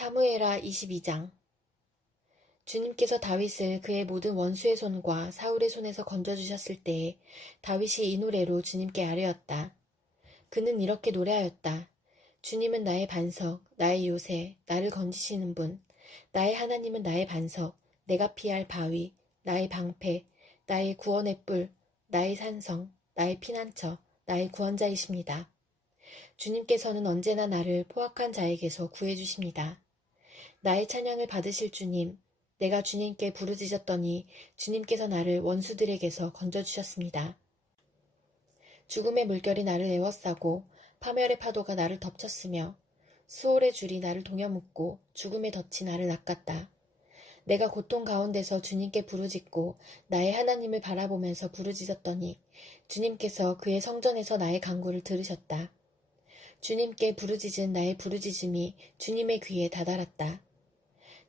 사무엘하 22장. 주님께서 다윗을 그의 모든 원수의 손과 사울의 손에서 건져주셨을 때에 다윗이 이 노래로 주님께 아뢰었다. 그는 이렇게 노래하였다. 주님은 나의 반석, 나의 요새, 나를 건지시는 분. 나의 하나님은 나의 반석, 내가 피할 바위, 나의 방패, 나의 구원의 뿔, 나의 산성, 나의 피난처, 나의 구원자이십니다. 주님께서는 언제나 나를 포악한 자에게서 구해주십니다. 나의 찬양을 받으실 주님, 내가 주님께 부르짖었더니 주님께서 나를 원수들에게서 건져주셨습니다. 죽음의 물결이 나를 에워싸고 파멸의 파도가 나를 덮쳤으며 수월의 줄이 나를 동여묶고 죽음의 덫이 나를 낚았다. 내가 고통 가운데서 주님께 부르짖고 나의 하나님을 바라보면서 부르짖었더니 주님께서 그의 성전에서 나의 간구를 들으셨다. 주님께 부르짖은 나의 부르짖음이 주님의 귀에 다다랐다.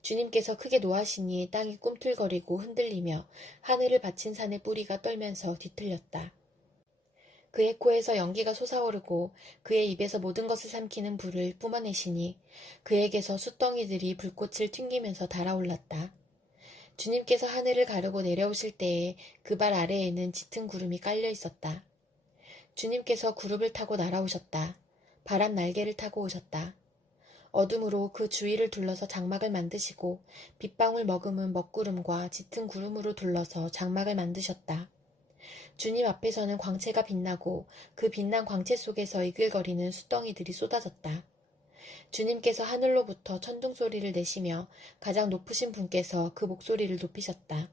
주님께서 크게 노하시니 땅이 꿈틀거리고 흔들리며 하늘을 받친 산의 뿌리가 떨면서 뒤틀렸다. 그의 코에서 연기가 솟아오르고 그의 입에서 모든 것을 삼키는 불을 뿜어내시니 그에게서 숯덩이들이 불꽃을 튕기면서 달아올랐다. 주님께서 하늘을 가르고 내려오실 때에 그 발 아래에는 짙은 구름이 깔려 있었다. 주님께서 구름을 타고 날아오셨다. 바람 날개를 타고 오셨다. 어둠으로 그 주위를 둘러서 장막을 만드시고 빗방울 머금은 먹구름과 짙은 구름으로 둘러서 장막을 만드셨다. 주님 앞에서는 광채가 빛나고 그 빛난 광채 속에서 이글거리는 숫덩이들이 쏟아졌다. 주님께서 하늘로부터 천둥 소리를 내시며 가장 높으신 분께서 그 목소리를 높이셨다.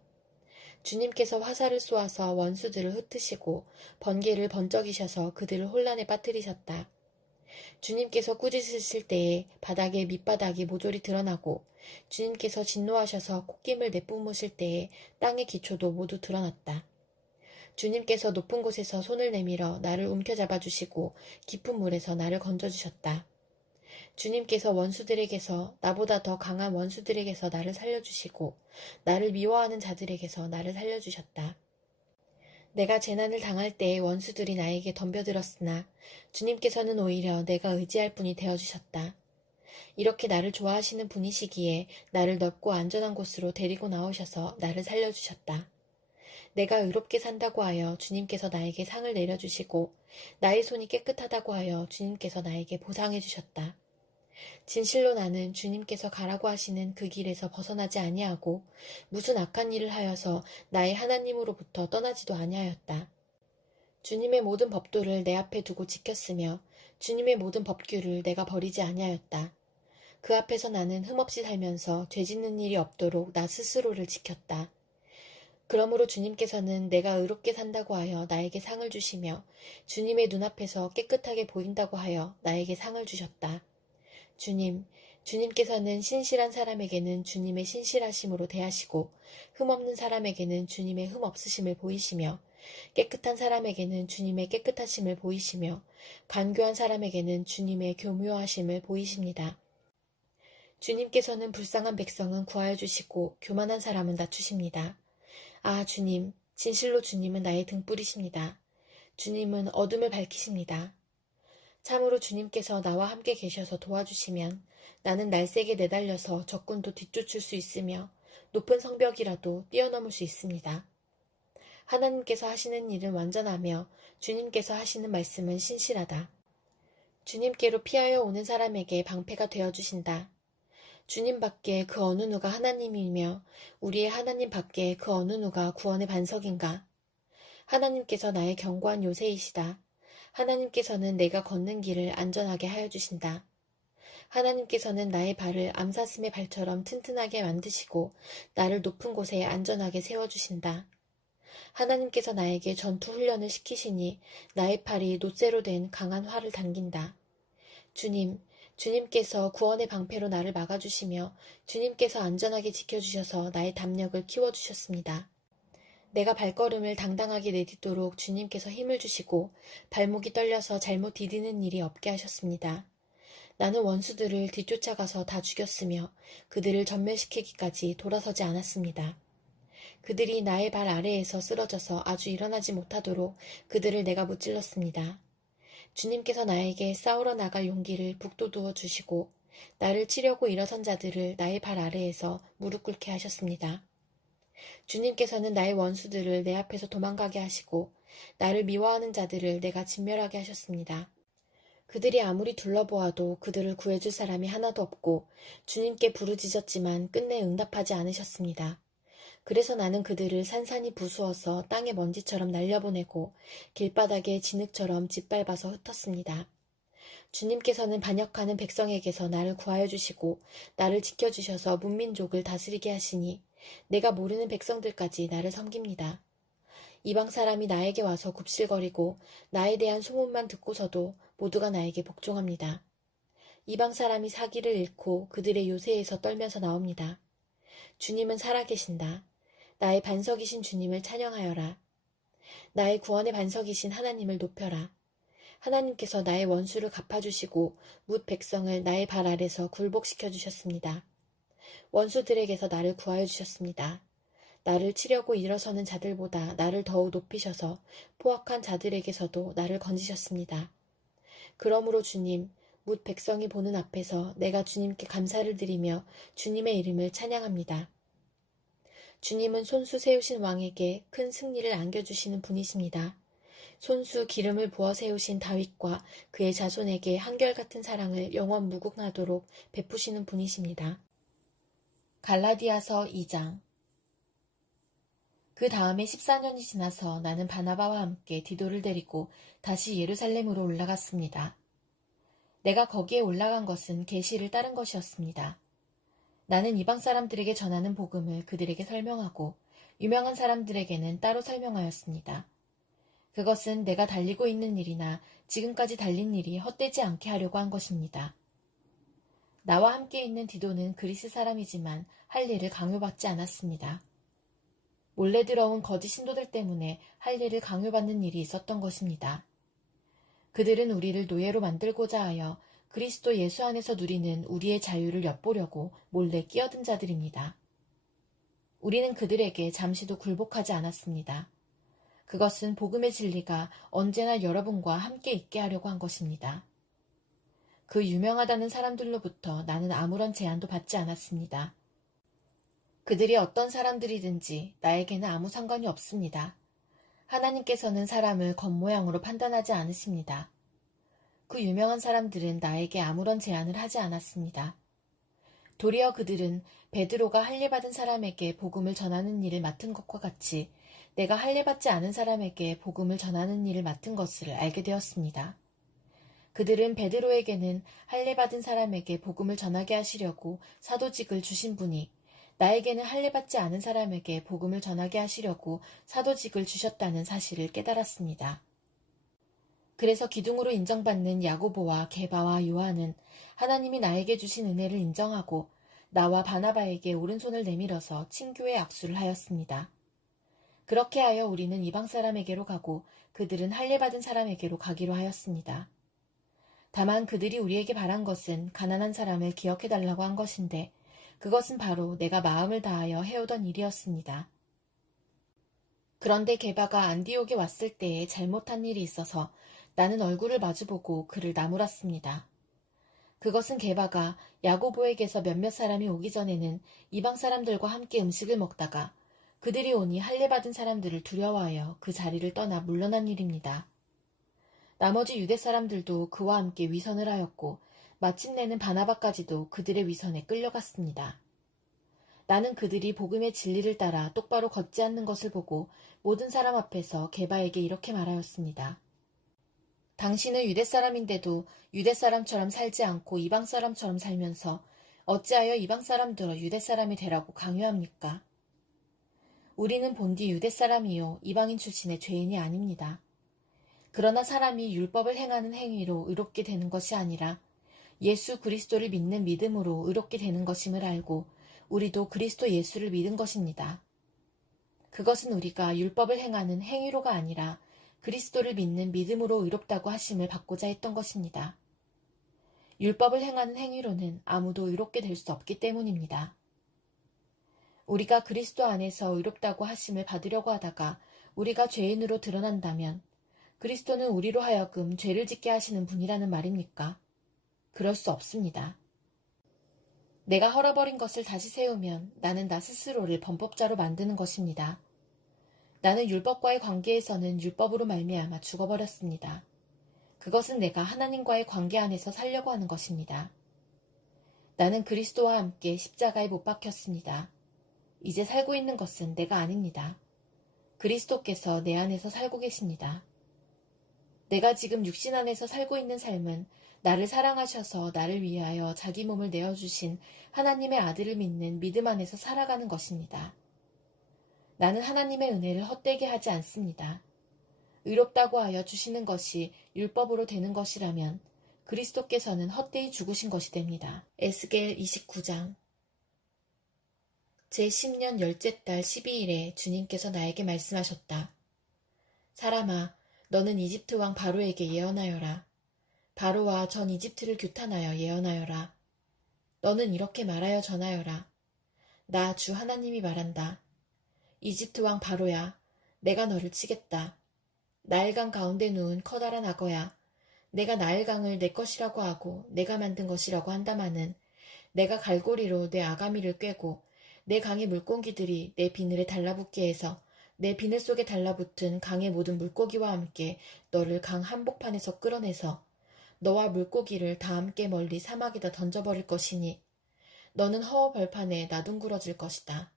주님께서 화살을 쏘아서 원수들을 흩으시고 번개를 번쩍이셔서 그들을 혼란에 빠뜨리셨다. 주님께서 꾸짖으실 때에 바닥에 밑바닥이 모조리 드러나고 주님께서 진노하셔서 콧김을 내뿜으실 때에 땅의 기초도 모두 드러났다. 주님께서 높은 곳에서 손을 내밀어 나를 움켜잡아 주시고 깊은 물에서 나를 건져주셨다. 주님께서 원수들에게서 나보다 더 강한 원수들에게서 나를 살려주시고 나를 미워하는 자들에게서 나를 살려주셨다. 내가 재난을 당할 때에 원수들이 나에게 덤벼들었으나 주님께서는 오히려 내가 의지할 분이 되어주셨다. 이렇게 나를 좋아하시는 분이시기에 나를 넓고 안전한 곳으로 데리고 나오셔서 나를 살려주셨다. 내가 의롭게 산다고 하여 주님께서 나에게 상을 내려주시고 나의 손이 깨끗하다고 하여 주님께서 나에게 보상해 주셨다. 진실로 나는 주님께서 가라고 하시는 그 길에서 벗어나지 아니하고 무슨 악한 일을 하여서 나의 하나님으로부터 떠나지도 아니하였다. 주님의 모든 법도를 내 앞에 두고 지켰으며 주님의 모든 법규를 내가 버리지 아니하였다. 그 앞에서 나는 흠없이 살면서 죄짓는 일이 없도록 나 스스로를 지켰다. 그러므로 주님께서는 내가 의롭게 산다고 하여 나에게 상을 주시며 주님의 눈앞에서 깨끗하게 보인다고 하여 나에게 상을 주셨다. 주님께서는 신실한 사람에게는 주님의 신실하심으로 대하시고 흠없는 사람에게는 주님의 흠없으심을 보이시며 깨끗한 사람에게는 주님의 깨끗하심을 보이시며 간교한 사람에게는 주님의 교묘하심을 보이십니다. 주님께서는 불쌍한 백성은 구하여 주시고 교만한 사람은 낮추십니다. 아, 주님, 진실로 주님은 나의 등불이십니다. 주님은 어둠을 밝히십니다. 참으로 주님께서 나와 함께 계셔서 도와주시면 나는 날쌔게 내달려서 적군도 뒤쫓을 수 있으며 높은 성벽이라도 뛰어넘을 수 있습니다. 하나님께서 하시는 일은 완전하며 주님께서 하시는 말씀은 신실하다. 주님께로 피하여 오는 사람에게 방패가 되어주신다. 주님 밖에 그 어느 누가 하나님이며 우리의 하나님 밖에 그 어느 누가 구원의 반석인가. 하나님께서 나의 견고한 요새이시다. 하나님께서는 내가 걷는 길을 안전하게 하여 주신다. 하나님께서는 나의 발을 암사슴의 발처럼 튼튼하게 만드시고 나를 높은 곳에 안전하게 세워주신다. 하나님께서 나에게 전투 훈련을 시키시니 나의 팔이 놋쇠로 된 강한 활을 당긴다. 주님께서 구원의 방패로 나를 막아주시며 주님께서 안전하게 지켜주셔서 나의 담력을 키워주셨습니다. 내가 발걸음을 당당하게 내딛도록 주님께서 힘을 주시고 발목이 떨려서 잘못 디디는 일이 없게 하셨습니다. 나는 원수들을 뒤쫓아가서 다 죽였으며 그들을 전멸시키기까지 돌아서지 않았습니다. 그들이 나의 발 아래에서 쓰러져서 아주 일어나지 못하도록 그들을 내가 무찔렀습니다. 주님께서 나에게 싸우러 나갈 용기를 북돋워 주시고 나를 치려고 일어선 자들을 나의 발 아래에서 무릎 꿇게 하셨습니다. 주님께서는 나의 원수들을 내 앞에서 도망가게 하시고 나를 미워하는 자들을 내가 진멸하게 하셨습니다. 그들이 아무리 둘러보아도 그들을 구해줄 사람이 하나도 없고 주님께 부르짖었지만 끝내 응답하지 않으셨습니다. 그래서 나는 그들을 산산이 부수어서 땅의 먼지처럼 날려보내고 길바닥에 진흙처럼 짓밟아서 흩었습니다. 주님께서는 반역하는 백성에게서 나를 구하여 주시고 나를 지켜주셔서 문민족을 다스리게 하시니 내가 모르는 백성들까지 나를 섬깁니다. 이방 사람이 나에게 와서 굽실거리고 나에 대한 소문만 듣고서도 모두가 나에게 복종합니다. 이방 사람이 사기를 잃고 그들의 요새에서 떨면서 나옵니다. 주님은 살아계신다. 나의 반석이신 주님을 찬양하여라. 나의 구원의 반석이신 하나님을 높여라. 하나님께서 나의 원수를 갚아주시고 뭇 백성을 나의 발 아래서 굴복시켜 주셨습니다. 원수들에게서 나를 구하여 주셨습니다. 나를 치려고 일어서는 자들보다 나를 더욱 높이셔서 포악한 자들에게서도 나를 건지셨습니다. 그러므로 주님, 뭇 백성이 보는 앞에서 내가 주님께 감사를 드리며 주님의 이름을 찬양합니다. 주님은 손수 세우신 왕에게 큰 승리를 안겨주시는 분이십니다. 손수 기름을 부어 세우신 다윗과 그의 자손에게 한결같은 사랑을 영원 무궁하도록 베푸시는 분이십니다. 갈라디아서 2장. 그 다음에 14년이 지나서 나는 바나바와 함께 디도를 데리고 다시 예루살렘으로 올라갔습니다. 내가 거기에 올라간 것은 계시를 따른 것이었습니다. 나는 이방 사람들에게 전하는 복음을 그들에게 설명하고 유명한 사람들에게는 따로 설명하였습니다. 그것은 내가 달리고 있는 일이나 지금까지 달린 일이 헛되지 않게 하려고 한 것입니다. 나와 함께 있는 디도는 그리스 사람이지만 할 일을 강요받지 않았습니다. 몰래 들어온 거짓 신도들 때문에 할 일을 강요받는 일이 있었던 것입니다. 그들은 우리를 노예로 만들고자 하여 그리스도 예수 안에서 누리는 우리의 자유를 엿보려고 몰래 끼어든 자들입니다. 우리는 그들에게 잠시도 굴복하지 않았습니다. 그것은 복음의 진리가 언제나 여러분과 함께 있게 하려고 한 것입니다. 그 유명하다는 사람들로부터 나는 아무런 제한도 받지 않았습니다. 그들이 어떤 사람들이든지 나에게는 아무 상관이 없습니다. 하나님께서는 사람을 겉모양으로 판단하지 않으십니다. 그 유명한 사람들은 나에게 아무런 제안을 하지 않았습니다. 도리어 그들은 베드로가 할례받은 사람에게 복음을 전하는 일을 맡은 것과 같이 내가 할례받지 않은 사람에게 복음을 전하는 일을 맡은 것을 알게 되었습니다. 그들은 베드로에게는 할례받은 사람에게 복음을 전하게 하시려고 사도직을 주신 분이 나에게는 할례받지 않은 사람에게 복음을 전하게 하시려고 사도직을 주셨다는 사실을 깨달았습니다. 그래서 기둥으로 인정받는 야고보와 게바와 요한은 하나님이 나에게 주신 은혜를 인정하고 나와 바나바에게 오른손을 내밀어서 친교의 악수를 하였습니다. 그렇게 하여 우리는 이방 사람에게로 가고 그들은 할례받은 사람에게로 가기로 하였습니다. 다만 그들이 우리에게 바란 것은 가난한 사람을 기억해달라고 한 것인데 그것은 바로 내가 마음을 다하여 해오던 일이었습니다. 그런데 게바가 안디옥에 왔을 때에 잘못한 일이 있어서 나는 얼굴을 마주보고 그를 나무랐습니다. 그것은 게바가 야고보에게서 몇몇 사람이 오기 전에는 이방 사람들과 함께 음식을 먹다가 그들이 오니 할례받은 사람들을 두려워하여 그 자리를 떠나 물러난 일입니다. 나머지 유대 사람들도 그와 함께 위선을 하였고 마침내는 바나바까지도 그들의 위선에 끌려갔습니다. 나는 그들이 복음의 진리를 따라 똑바로 걷지 않는 것을 보고 모든 사람 앞에서 게바에게 이렇게 말하였습니다. 당신은 유대 사람인데도 유대 사람처럼 살지 않고 이방 사람처럼 살면서 어찌하여 이방 사람들어 유대 사람이 되라고 강요합니까? 우리는 본디 유대 사람이요 이방인 출신의 죄인이 아닙니다. 그러나 사람이 율법을 행하는 행위로 의롭게 되는 것이 아니라 예수 그리스도를 믿는 믿음으로 의롭게 되는 것임을 알고 우리도 그리스도 예수를 믿은 것입니다. 그것은 우리가 율법을 행하는 행위로가 아니라 그리스도를 믿는 믿음으로 의롭다고 하심을 받고자 했던 것입니다. 율법을 행하는 행위로는 아무도 의롭게 될 수 없기 때문입니다. 우리가 그리스도 안에서 의롭다고 하심을 받으려고 하다가 우리가 죄인으로 드러난다면 그리스도는 우리로 하여금 죄를 짓게 하시는 분이라는 말입니까? 그럴 수 없습니다. 내가 헐어버린 것을 다시 세우면 나는 나 스스로를 범법자로 만드는 것입니다. 나는 율법과의 관계에서는 율법으로 말미암아 죽어버렸습니다. 그것은 내가 하나님과의 관계 안에서 살려고 하는 것입니다. 나는 그리스도와 함께 십자가에 못 박혔습니다. 이제 살고 있는 것은 내가 아닙니다. 그리스도께서 내 안에서 살고 계십니다. 내가 지금 육신 안에서 살고 있는 삶은 나를 사랑하셔서 나를 위하여 자기 몸을 내어주신 하나님의 아들을 믿는 믿음 안에서 살아가는 것입니다. 나는 하나님의 은혜를 헛되게 하지 않습니다. 의롭다고 하여 주시는 것이 율법으로 되는 것이라면 그리스도께서는 헛되이 죽으신 것이 됩니다. 에스겔 29장 제10년 열째 달 12일에 주님께서 나에게 말씀하셨다. 사람아, 너는 이집트 왕 바로에게 예언하여라. 바로와 전 이집트를 규탄하여 예언하여라. 너는 이렇게 말하여 전하여라. 나 주 하나님이 말한다. 이집트 왕 바로야, 내가 너를 치겠다. 나일강 가운데 누운 커다란 악어야, 내가 나일강을 내 것이라고 하고 내가 만든 것이라고 한다마는 내가 갈고리로 내 아가미를 꿰고 내 강의 물고기들이 내 비늘에 달라붙게 해서 내 비늘 속에 달라붙은 강의 모든 물고기와 함께 너를 강 한복판에서 끌어내서 너와 물고기를 다 함께 멀리 사막에다 던져버릴 것이니 너는 허허 벌판에 나둥그러질 것이다.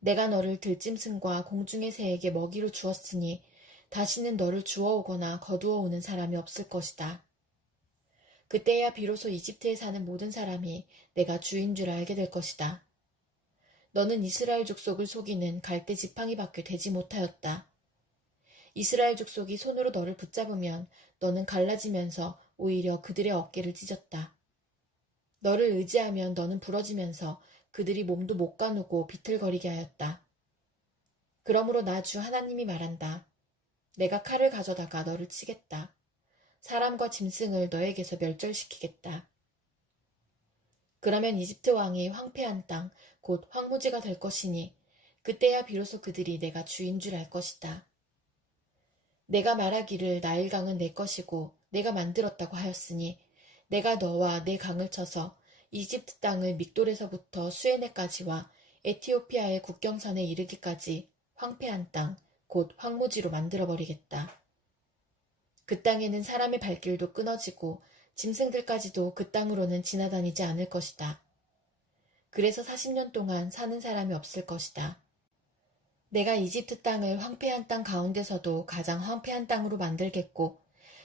내가 너를 들짐승과 공중의 새에게 먹이로 주었으니 다시는 너를 주워오거나 거두어오는 사람이 없을 것이다. 그때야 비로소 이집트에 사는 모든 사람이 내가 주인 줄 알게 될 것이다. 너는 이스라엘 족속을 속이는 갈대 지팡이밖에 되지 못하였다. 이스라엘 족속이 손으로 너를 붙잡으면 너는 갈라지면서 오히려 그들의 어깨를 찢었다. 너를 의지하면 너는 부러지면서 그들이 몸도 못 가누고 비틀거리게 하였다. 그러므로 나 주 하나님이 말한다. 내가 칼을 가져다가 너를 치겠다. 사람과 짐승을 너에게서 멸절시키겠다. 그러면 이집트 왕이 황폐한 땅, 곧 황무지가 될 것이니 그때야 비로소 그들이 내가 주인 줄 알 것이다. 내가 말하기를 나일강은 내 것이고 내가 만들었다고 하였으니 내가 너와 내 강을 쳐서 이집트 땅을 믹돌에서부터 수에네까지와 에티오피아의 국경선에 이르기까지 황폐한 땅, 곧 황무지로 만들어버리겠다. 그 땅에는 사람의 발길도 끊어지고 짐승들까지도 그 땅으로는 지나다니지 않을 것이다. 그래서 40년 동안 사는 사람이 없을 것이다. 내가 이집트 땅을 황폐한 땅 가운데서도 가장 황폐한 땅으로 만들겠고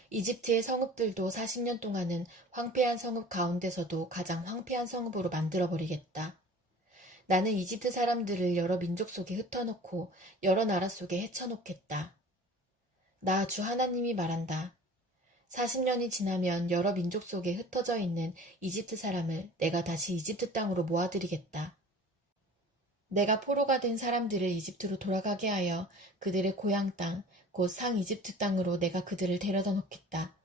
이집트의 성읍들도 40년 동안은 황폐한 성읍 가운데서도 가장 황폐한 성읍으로 만들어버리겠다. 나는 이집트 사람들을 여러 민족 속에 흩어놓고 여러 나라 속에 헤쳐놓겠다. 나 주 하나님이 말한다. 40년이 지나면 여러 민족 속에 흩어져 있는 이집트 사람을 내가 다시 이집트 땅으로 모아들이겠다. 내가 포로가 된 사람들을 이집트로 돌아가게 하여 그들의 고향 땅, 곧 상 이집트 땅으로 내가 그들을 데려다 놓겠다.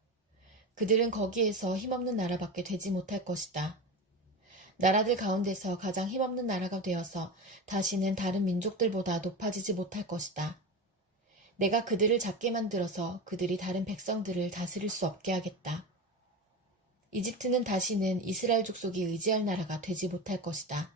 그들은 거기에서 힘없는 나라밖에 되지 못할 것이다. 나라들 가운데서 가장 힘없는 나라가 되어서 다시는 다른 민족들보다 높아지지 못할 것이다. 내가 그들을 작게 만들어서 그들이 다른 백성들을 다스릴 수 없게 하겠다. 이집트는 다시는 이스라엘 족속이 의지할 나라가 되지 못할 것이다.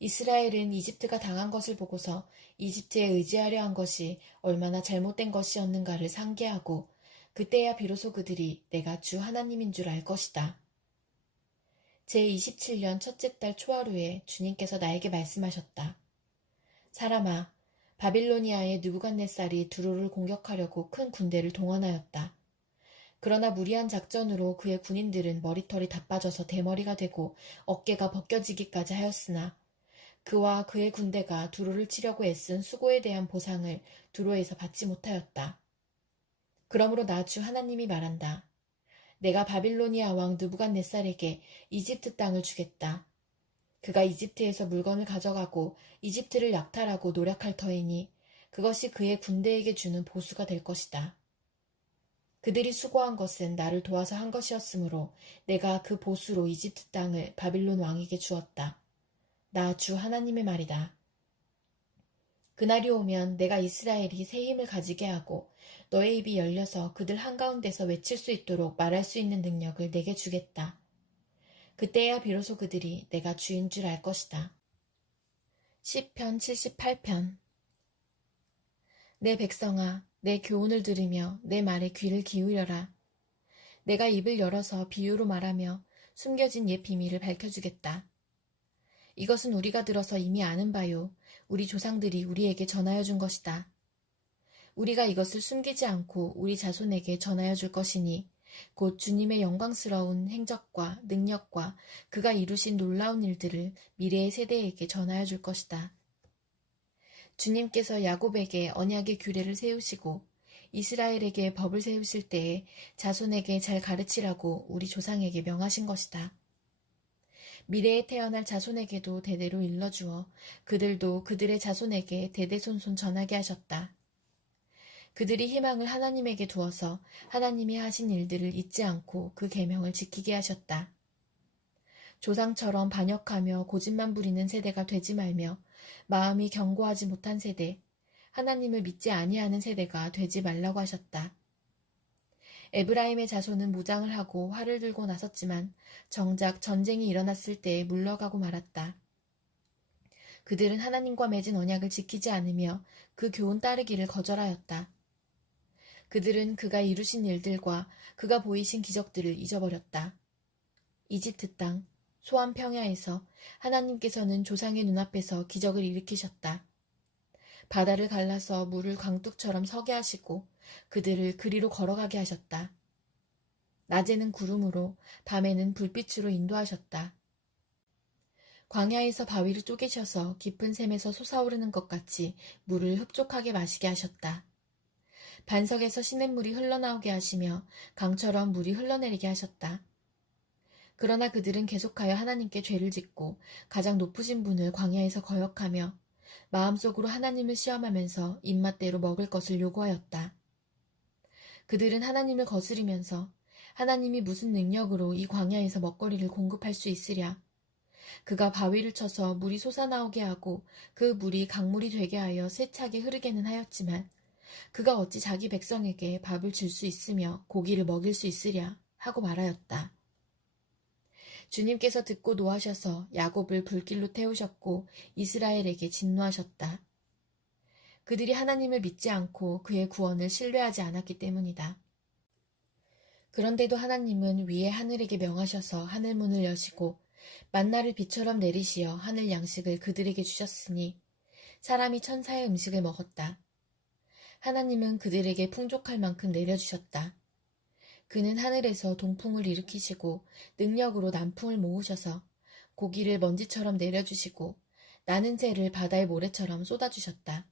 이스라엘은 이집트가 당한 것을 보고서 이집트에 의지하려 한 것이 얼마나 잘못된 것이었는가를 상기하고 그때야 비로소 그들이 내가 주 하나님인 줄 알 것이다. 제27년 첫째 달 초하루에 주님께서 나에게 말씀하셨다. 사람아, 바빌로니아의 느부갓네살이 두로를 공격하려고 큰 군대를 동원하였다. 그러나 무리한 작전으로 그의 군인들은 머리털이 다 빠져서 대머리가 되고 어깨가 벗겨지기까지 하였으나 그와 그의 군대가 두로를 치려고 애쓴 수고에 대한 보상을 두로에서 받지 못하였다. 그러므로 나 주 하나님이 말한다. 내가 바빌로니아 왕 느부갓네살에게 이집트 땅을 주겠다. 그가 이집트에서 물건을 가져가고 이집트를 약탈하고 노력할 터이니 그것이 그의 군대에게 주는 보수가 될 것이다. 그들이 수고한 것은 나를 도와서 한 것이었으므로 내가 그 보수로 이집트 땅을 바빌론 왕에게 주었다. 나 주 하나님의 말이다. 그날이 오면 내가 이스라엘이 새 힘을 가지게 하고 너의 입이 열려서 그들 한가운데서 외칠 수 있도록 말할 수 있는 능력을 내게 주겠다. 그때야 비로소 그들이 내가 주인 줄 알 것이다. 시편 78편. 내 백성아, 내 교훈을 들으며 내 말에 귀를 기울여라. 내가 입을 열어서 비유로 말하며 숨겨진 옛 비밀을 밝혀주겠다. 이것은 우리가 들어서 이미 아는 바요. 우리 조상들이 우리에게 전하여 준 것이다. 우리가 이것을 숨기지 않고 우리 자손에게 전하여 줄 것이니 곧 주님의 영광스러운 행적과 능력과 그가 이루신 놀라운 일들을 미래의 세대에게 전하여 줄 것이다. 주님께서 야곱에게 언약의 규례를 세우시고 이스라엘에게 법을 세우실 때에 자손에게 잘 가르치라고 우리 조상에게 명하신 것이다. 미래에 태어날 자손에게도 대대로 일러주어 그들도 그들의 자손에게 대대손손 전하게 하셨다. 그들이 희망을 하나님에게 두어서 하나님이 하신 일들을 잊지 않고 그 계명을 지키게 하셨다. 조상처럼 반역하며 고집만 부리는 세대가 되지 말며 마음이 견고하지 못한 세대, 하나님을 믿지 아니하는 세대가 되지 말라고 하셨다. 에브라임의 자손은 무장을 하고 활을 들고 나섰지만 정작 전쟁이 일어났을 때에 물러가고 말았다. 그들은 하나님과 맺은 언약을 지키지 않으며 그 교훈 따르기를 거절하였다. 그들은 그가 이루신 일들과 그가 보이신 기적들을 잊어버렸다. 이집트 땅, 소안 평야에서 하나님께서는 조상의 눈앞에서 기적을 일으키셨다. 바다를 갈라서 물을 광뚝처럼 서게 하시고 그들을 그리로 걸어가게 하셨다. 낮에는 구름으로 밤에는 불빛으로 인도하셨다. 광야에서 바위를 쪼개셔서 깊은 샘에서 솟아오르는 것 같이 물을 흡족하게 마시게 하셨다. 반석에서 시냇물이 흘러나오게 하시며 강처럼 물이 흘러내리게 하셨다. 그러나 그들은 계속하여 하나님께 죄를 짓고 가장 높으신 분을 광야에서 거역하며 마음속으로 하나님을 시험하면서 입맛대로 먹을 것을 요구하였다. 그들은 하나님을 거스리면서 하나님이 무슨 능력으로 이 광야에서 먹거리를 공급할 수 있으랴. 그가 바위를 쳐서 물이 솟아나오게 하고 그 물이 강물이 되게 하여 세차게 흐르게는 하였지만 그가 어찌 자기 백성에게 밥을 줄 수 있으며 고기를 먹일 수 있으랴 하고 말하였다. 주님께서 듣고 노하셔서 야곱을 불길로 태우셨고 이스라엘에게 진노하셨다. 그들이 하나님을 믿지 않고 그의 구원을 신뢰하지 않았기 때문이다. 그런데도 하나님은 위에 하늘에게 명하셔서 하늘문을 여시고 만나를 비처럼 내리시어 하늘 양식을 그들에게 주셨으니 사람이 천사의 음식을 먹었다. 하나님은 그들에게 풍족할 만큼 내려주셨다. 그는 하늘에서 동풍을 일으키시고 능력으로 남풍을 모으셔서 고기를 먼지처럼 내려주시고 나는 새를 바다의 모래처럼 쏟아주셨다.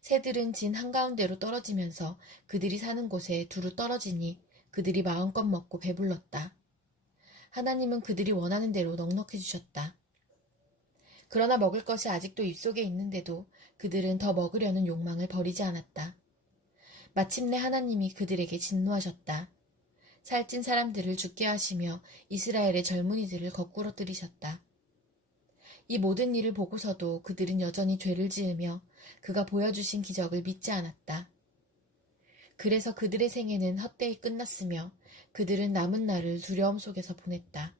새들은 진 한가운데로 떨어지면서 그들이 사는 곳에 두루 떨어지니 그들이 마음껏 먹고 배불렀다. 하나님은 그들이 원하는 대로 넉넉해 주셨다. 그러나 먹을 것이 아직도 입속에 있는데도 그들은 더 먹으려는 욕망을 버리지 않았다. 마침내 하나님이 그들에게 진노하셨다. 살찐 사람들을 죽게 하시며 이스라엘의 젊은이들을 거꾸로 들이셨다. 이 모든 일을 보고서도 그들은 여전히 죄를 지으며 그가 보여주신 기적을 믿지 않았다. 그래서 그들의 생애는 헛되이 끝났으며 그들은 남은 날을 두려움 속에서 보냈다.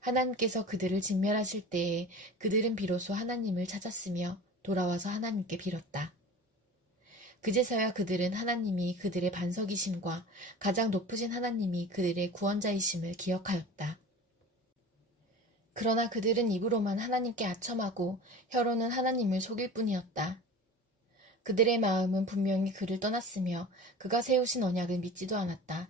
하나님께서 그들을 직멸하실 때에 그들은 비로소 하나님을 찾았으며 돌아와서 하나님께 빌었다. 그제서야 그들은 하나님이 그들의 반석이심과 가장 높으신 하나님이 그들의 구원자이심을 기억하였다. 그러나 그들은 입으로만 하나님께 아첨하고 혀로는 하나님을 속일 뿐이었다. 그들의 마음은 분명히 그를 떠났으며 그가 세우신 언약을 믿지도 않았다.